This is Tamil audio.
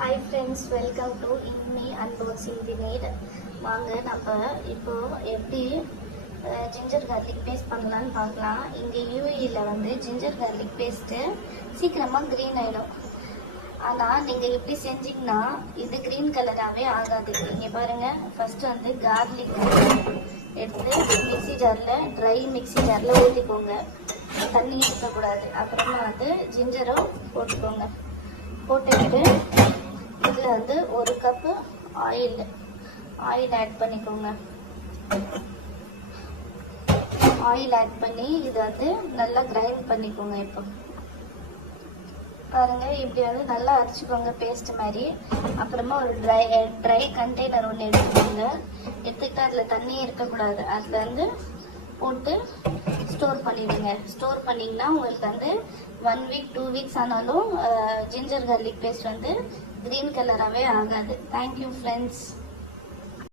Hi friends, welcome to Inmi Unboxing the Need. வாங்க நம்ம இப்போ எப்படி ஜிஞ்சர் கார்லிக் பேஸ்ட் பண்ணலான்னு பார்க்கலாம். இங்கே யூஏஇல வந்து ஜிஞ்சர் கார்லிக் பேஸ்ட்டு சீக்கிரமாக க்ரீன் ஆகிடும். ஆனால் நீங்கள் எப்படி செஞ்சிங்கன்னா இது க்ரீன் கலராகவே ஆகாது. இங்கே பாருங்கள், ஃபஸ்ட்டு வந்து கார்லிக் எடுத்து மிக்சி ஜாரில் ட்ரை மிக்சி ஜாரில் ஊற்றிக்கோங்க. தண்ணி இருக்கக்கூடாது. அப்புறமா வந்து ஜிஞ்சரும் போட்டுக்கோங்க. போட்டுக்கிட்டு இதில் வந்து ஒரு கப்பு ஆயில் ஆட் பண்ணிக்கோங்க. ஆயில் ஆட் பண்ணி இதை வந்து நல்லா கிரைண்ட் பண்ணிக்கோங்க. இப்போ பாருங்க, இப்படி வந்து நல்லா அரைச்சிக்கோங்க பேஸ்ட் மாதிரி. அப்புறமா ஒரு ட்ரை கண்டெய்னர் ஒன்று எடுத்துக்கோங்க. எடுத்துக்கிட்டு அதில் தண்ணியே இருக்கக்கூடாது. அதில் வந்து போட்டு ஸ்டோர் பண்ணிவிடுங்க. ஸ்டோர் பண்ணிங்கன்னா உங்களுக்கு வந்து 1 வீக் 2 வீக்ஸ் ஆனாலும் ஜிஞ்சர் கார்லிக் பேஸ்ட் வந்து க்ரீன் கலராகவே ஆகாது. Thank you friends.